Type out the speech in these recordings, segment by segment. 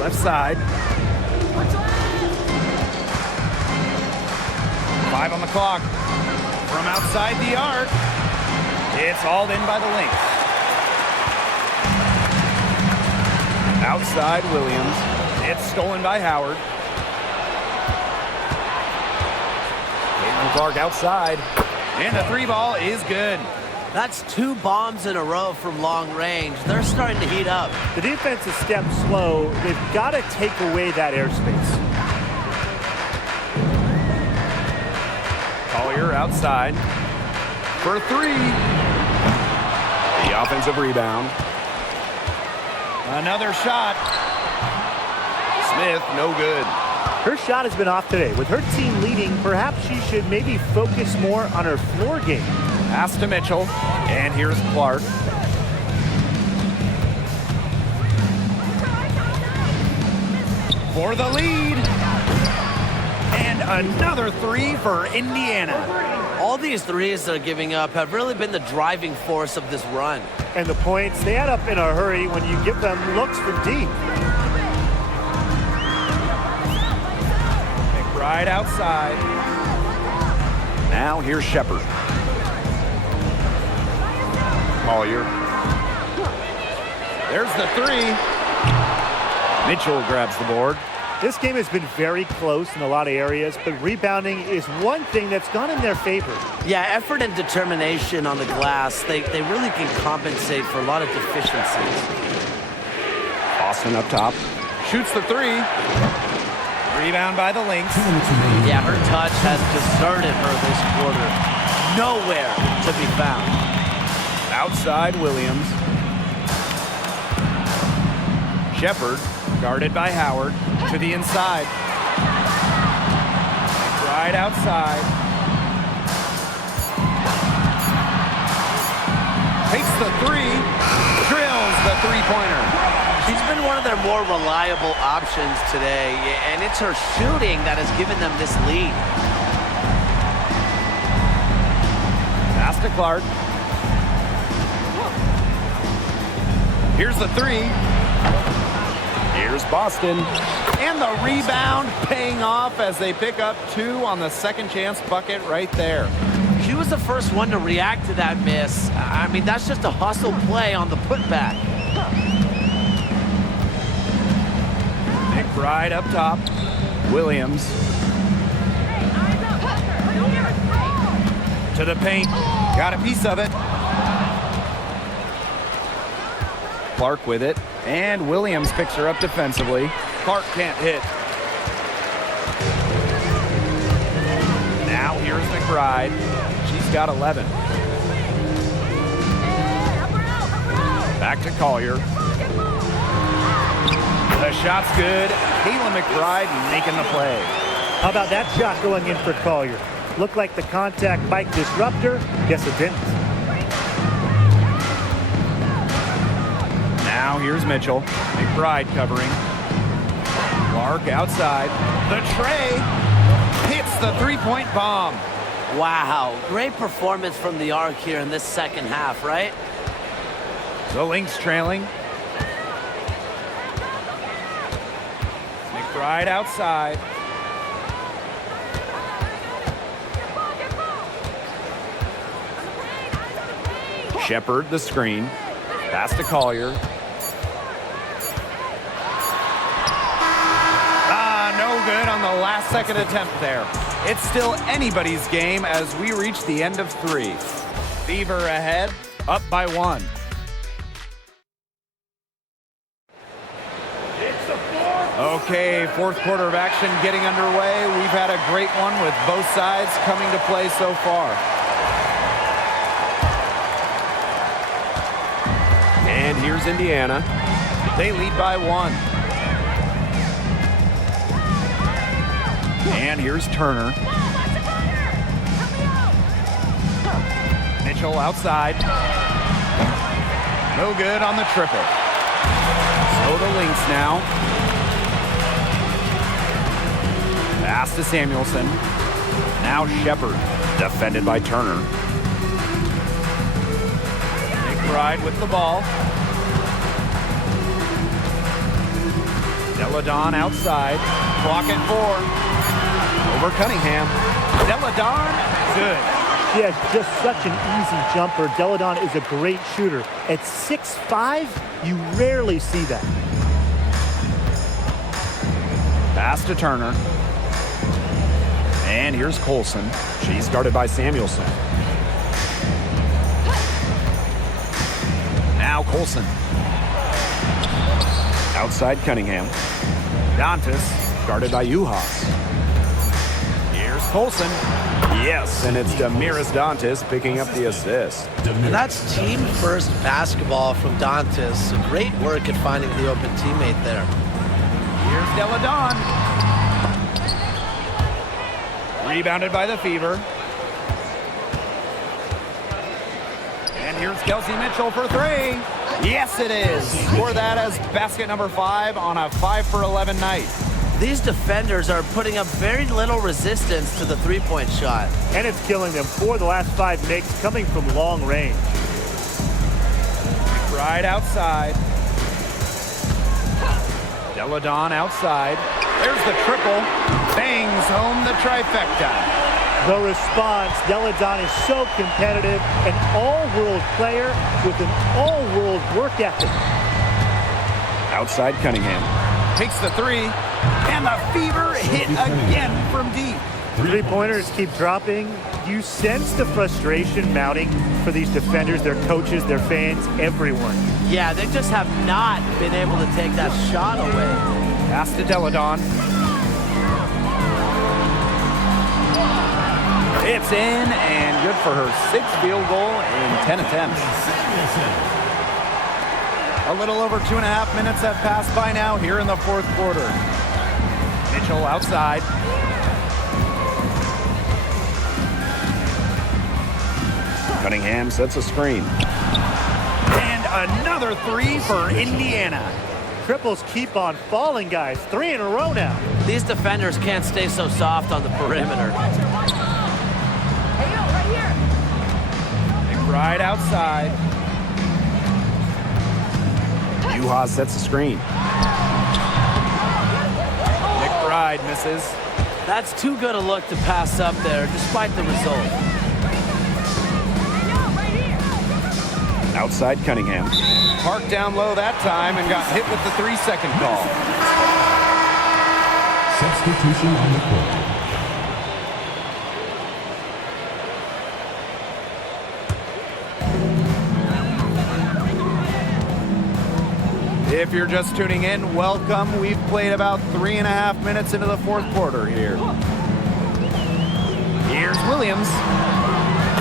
Left side. 5 on the clock. From outside the arc. It's hauled in by the LYNX. Outside Williams. It's stolen by Howard. Caitlin Clark outside. And the 3 ball is good. That's 2 bombs in a row from long range. They're starting to heat up. The defense is stepped slow. They've got to take away that airspace. Collier outside for 3. The offensive rebound. Another shot. Smith, no good. Her shot has been off today. With her team leading, perhaps she should maybe focus more on her floor game. Pass to Mitchell, and here's Clark. For the lead. And another 3 for Indiana. All these threes they're giving up have really been the driving force of this run. And the points, they add up in a hurry when you give them looks from deep. McBride outside. Now here's Shepard. Collier. There's the 3. Mitchell grabs the board. This game has been very close in a lot of areas, but rebounding is one thing that's gone in their favor. Yeah, effort and determination on the glass, they really can compensate for a lot of deficiencies. Austin up top. Shoots the 3. Rebound by the LYNX. Yeah, her touch has deserted her this quarter. Nowhere to be found. Outside Williams. Shepard, guarded by Howard, to the inside. Right outside. Takes the 3, drills the 3-pointer. She's been one of their more reliable options today, and it's her shooting that has given them this lead. Pass to Clark. Here's the 3. Here's Boston. And the rebound paying off as they pick up 2 on the second chance bucket right there. She was the first one to react to that miss. I mean, that's just a hustle play on the putback. McBride up top. Williams. To the paint. Got a piece of it. Clark with it. And Williams picks her up defensively. Clark can't hit. Now here's McBride. She's got 11. Back to Collier. The shot's good. Kayla McBride making the play. How about that shot going in for Collier? Looked like the contact might disrupt her. Guess it didn't. Now here's Mitchell. McBride covering. Clark outside. The tray hits the 3-point bomb. Wow, great performance from the arc here in this second half, right? The LYNX trailing. McBride outside. Shepard the screen. Pass to Collier. No good on the last second attempt there. It's still anybody's game as we reach the end of 3. Fever ahead, up by 1. Okay, fourth quarter of action getting underway. We've had a great one with both sides coming to play so far. And here's Indiana. They lead by 1. And here's Turner. Mitchell outside. No good on the triple. So the LYNX now. Pass to Samuelson. Now Shepard, defended by Turner. McBride with the ball. Deladon outside. Clock at 4. Over Cunningham. Deladon, good. She has just such an easy jumper. Deladon is a great shooter. At 6'5", you rarely see that. Pass to Turner. And here's Colson. She's guarded by Samuelson. Now Colson. Outside Cunningham. Dantas guarded by Uhas. Here's Colson. Yes, and it's Damiris Dantas picking up the assist. And that's team first basketball from Dantas. Great work at finding the open teammate there. Here's Deladon. Rebounded by the Fever. And here's Kelsey Mitchell for 3. Yes, it is. Score that as basket number 5 on a 5 for 11 night. These defenders are putting up very little resistance to the three-point shot. And it's killing them. 4 of the last 5 makes coming from long range. Right outside. Deladon outside. There's the triple. Bangs home the trifecta. The response, Deladon is so competitive, an all-world player with an all-world work ethic. Outside Cunningham. Takes the 3. And the Fever hit again from deep. Three-pointers keep dropping. You sense the frustration mounting for these defenders, their coaches, their fans, everyone. Yeah, they just have not been able to take that shot away. Pass to Deladon. It's in and good for her 6th field goal in 10 attempts. A little over 2.5 minutes have passed by now here in the 4th quarter. Mitchell outside. Cunningham sets a screen. And another 3 for Indiana. Triples keep on falling, guys. 3 in a row now. These defenders can't stay so soft on the perimeter. Right outside. Uhas sets a screen. McBride misses. That's too good a look to pass up there, despite the result. Outside Cunningham. Parked down low that time and got hit with the 3-second call. Substitution on the court. If you're just tuning in, welcome. We've played about 3.5 minutes into the 4th quarter here. Here's Williams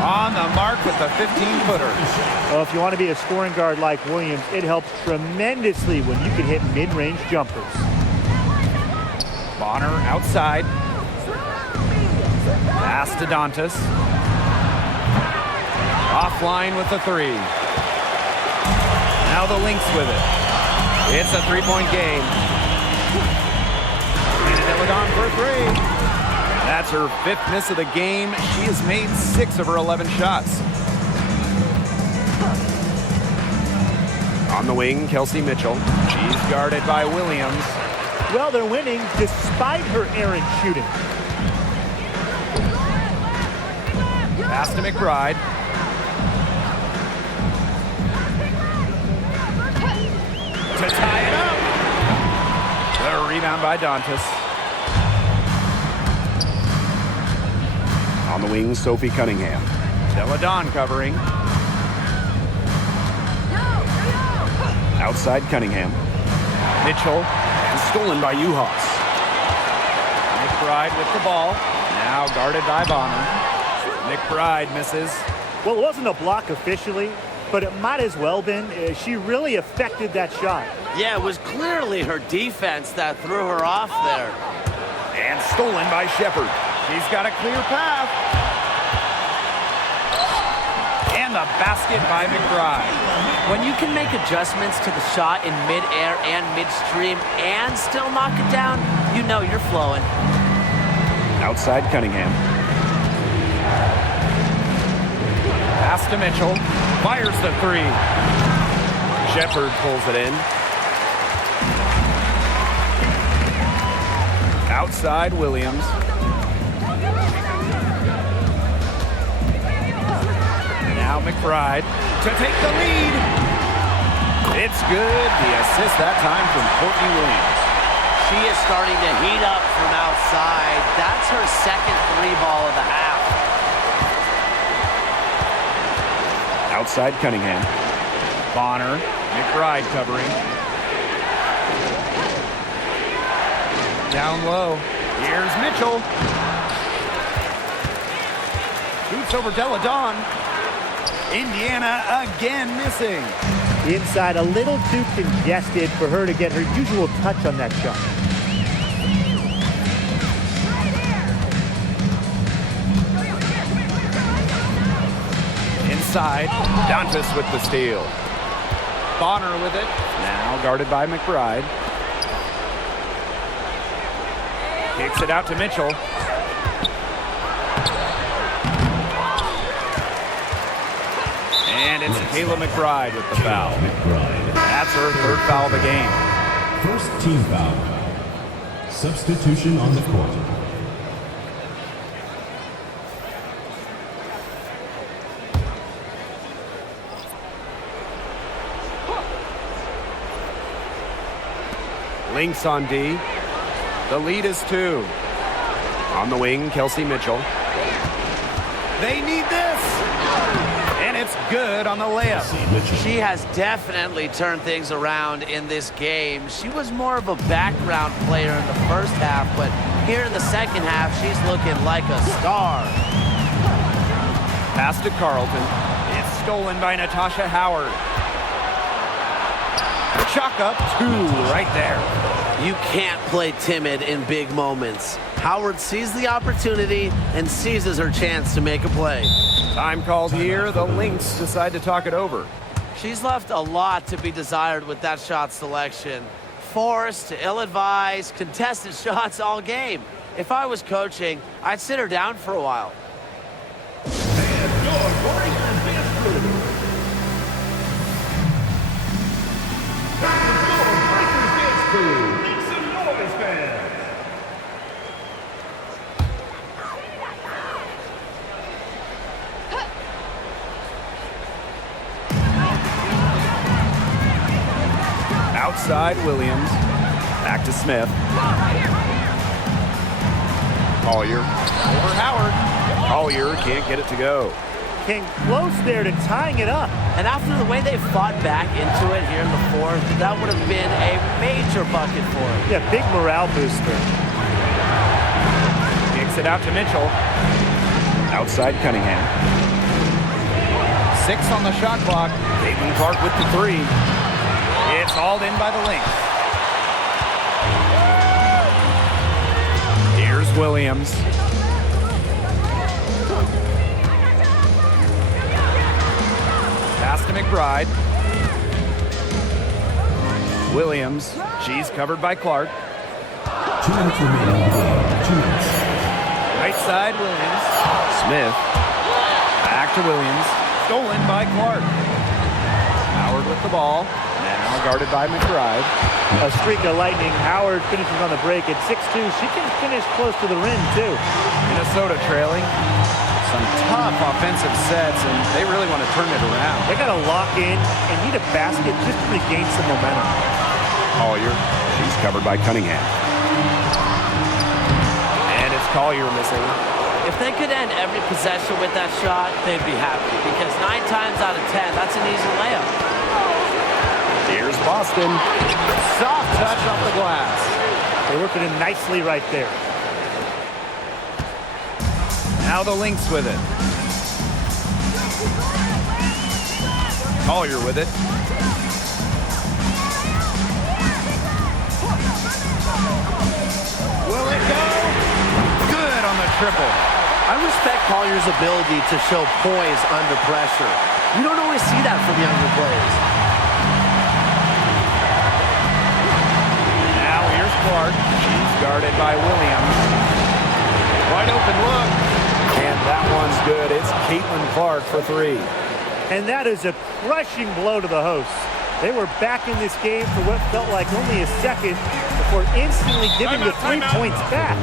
on the mark with the 15-footer. Well, if you want to be a scoring guard like Williams, it helps tremendously when you can hit mid-range jumpers. Bonner outside. Pass to Dantas. Offline with the 3. Now the Lynx with it. It's a 3-point game. Deladon for 3. That's her 5th miss of the game. She has made 6 of her 11 shots. On the wing, Kelsey Mitchell. She's guarded by Williams. Well, they're winning despite her errant shooting. Pass to McBride. To tie it up. The rebound by Dantas. On the wing, Sophie Cunningham. Deladon covering. Outside Cunningham. Mitchell. And stolen by Uhas. McBride with the ball. Now guarded by Bonner. McBride misses. Well, it wasn't a block officially, but it might as well been. She really affected that shot. Yeah, it was clearly her defense that threw her off there. And stolen by Shepard. She's got a clear path. And the basket by McBride. When you can make adjustments to the shot in mid-air and midstream and still knock it down, you know you're flowing. Outside Cunningham. Pass to Mitchell. Fires the 3. Shepard pulls it in. Outside Williams. Now McBride to take the lead. It's good. The assist that time from Courtney Williams. She is starting to heat up from outside. That's her second three ball of the half. Outside Cunningham. Bonner. McBride covering. Down low. Here's Mitchell. Shoots over Deladon. Indiana again missing. Inside, a little too congested for her to get her usual touch on that shot. Inside, Dantas with the steal. Bonner with it. Now guarded by McBride. Kicks it out to Mitchell. And it's Kayla McBride with the foul. That's her third foul of the game. First team foul. Substitution on the court. Lynx on D. The lead is 2. On the wing, Kelsey Mitchell. They need this. And it's good on the layup. She has definitely turned things around in this game. She was more of a background player in the first half, but here in the second half, she's looking like a star. Pass to Carlton. It's stolen by Natasha Howard. Chalk up 2 right there. You can't play timid in big moments. Howard sees the opportunity and seizes her chance to make a play. Time called here. The Lynx decide to talk it over. She's left a lot to be desired with that shot selection. Forced, ill-advised, contested shots all game. If I was coaching, I'd sit her down for a while. Outside Williams. Back to Smith. Collier. Over Howard. Collier can't get it to go. Came close there to tying it up. And after the way they fought back into it here in the fourth, that would have been a major bucket for them. Yeah, big morale booster. Kicks it out to Mitchell. Outside Cunningham. 6 on the shot clock. Caitlin Clark with the 3. It's hauled in by the Lynx. Here's Williams. Pass to McBride. Williams. She's covered by Clark. 2 minutes remaining in the game. 2 minutes. Right side, Williams. Smith. Back to Williams. Stolen by Clark. Howard with the ball. Now guarded by McBride. A streak of lightning. Howard finishes on the break at 6'2". She can finish close to the rim, too. Minnesota trailing. Some tough offensive sets, and they really want to turn it around. They got to lock in and need a basket just to regain some momentum. Collier. She's covered by Cunningham. And it's Collier missing. If they could end every possession with that shot, they'd be happy. Because 9 times out of 10, that's an easy layup. Here's Boston. Soft touch off the glass. They worked it in nicely right there. Now the Lynx with it. Collier with it. Will it go? Good on the triple. I respect Collier's ability to show poise under pressure. You don't always see that from younger players. Now here's Clark. She's guarded by Williams. Wide open look. And that one's good. It's Caitlin Clark for 3. And that is a crushing blow to the hosts. They were back in this game for what felt like only a second for instantly giving the 3 points back.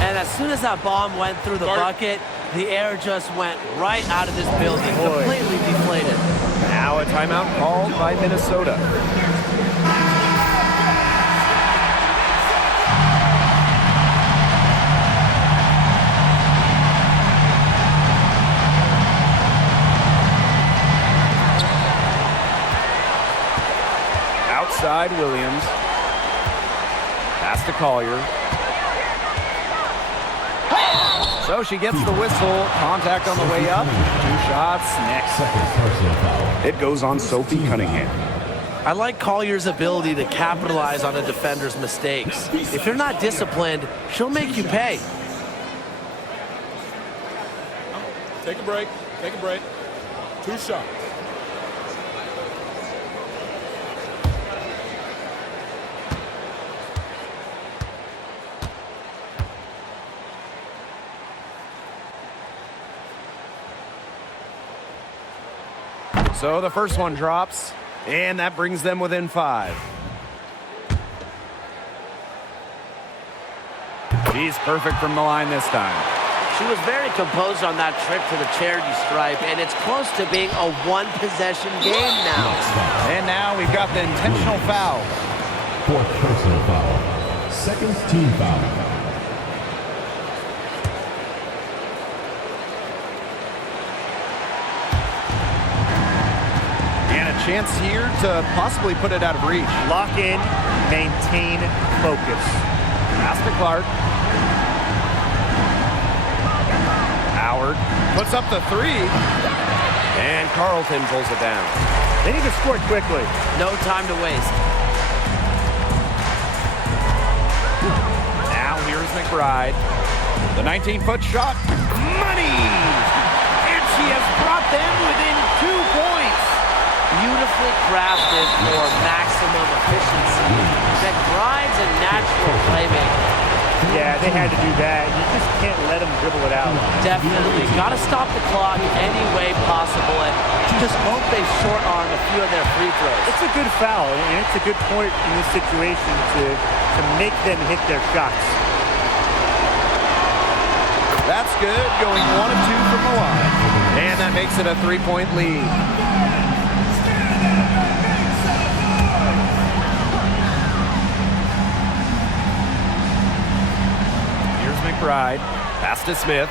And as soon as that bomb went through the bucket, the air just went right out of this building, completely deflated. Now a timeout called by Minnesota. Outside Williams. Pass to Collier. So she gets the whistle. Contact on the way up. 2 shots next. It goes on Sophie Cunningham. I like Collier's ability to capitalize on a defender's mistakes. If you're not disciplined, she'll make you pay. Take a break. Take a break. 2 shots. So the first one drops, and that brings them within 5. She's perfect from the line this time. She was very composed on that trip to the charity stripe, and it's close to being a one-possession game now. And now we've got the intentional foul. 4th personal foul. 2nd team foul. Chance here to possibly put it out of reach. Lock in, maintain focus. Pass to Clark. Howard puts up the 3. And Carlton pulls it down. They need to score quickly. No time to waste. Now here's McBride. The 19-foot shot. Money! And she has brought them within 2 points. Beautifully crafted for maximum efficiency. McBride's a natural playmaker. Yeah, they had to do that. You just can't let them dribble it out. Definitely. Got to stop the clock any way possible and just hope they short-arm a few of their free throws. It's a good foul, and it's a good point in this situation to make them hit their shots. That's good, going 1 of 2 from the line. And that makes it a 3-point lead. McBride, pass to Smith.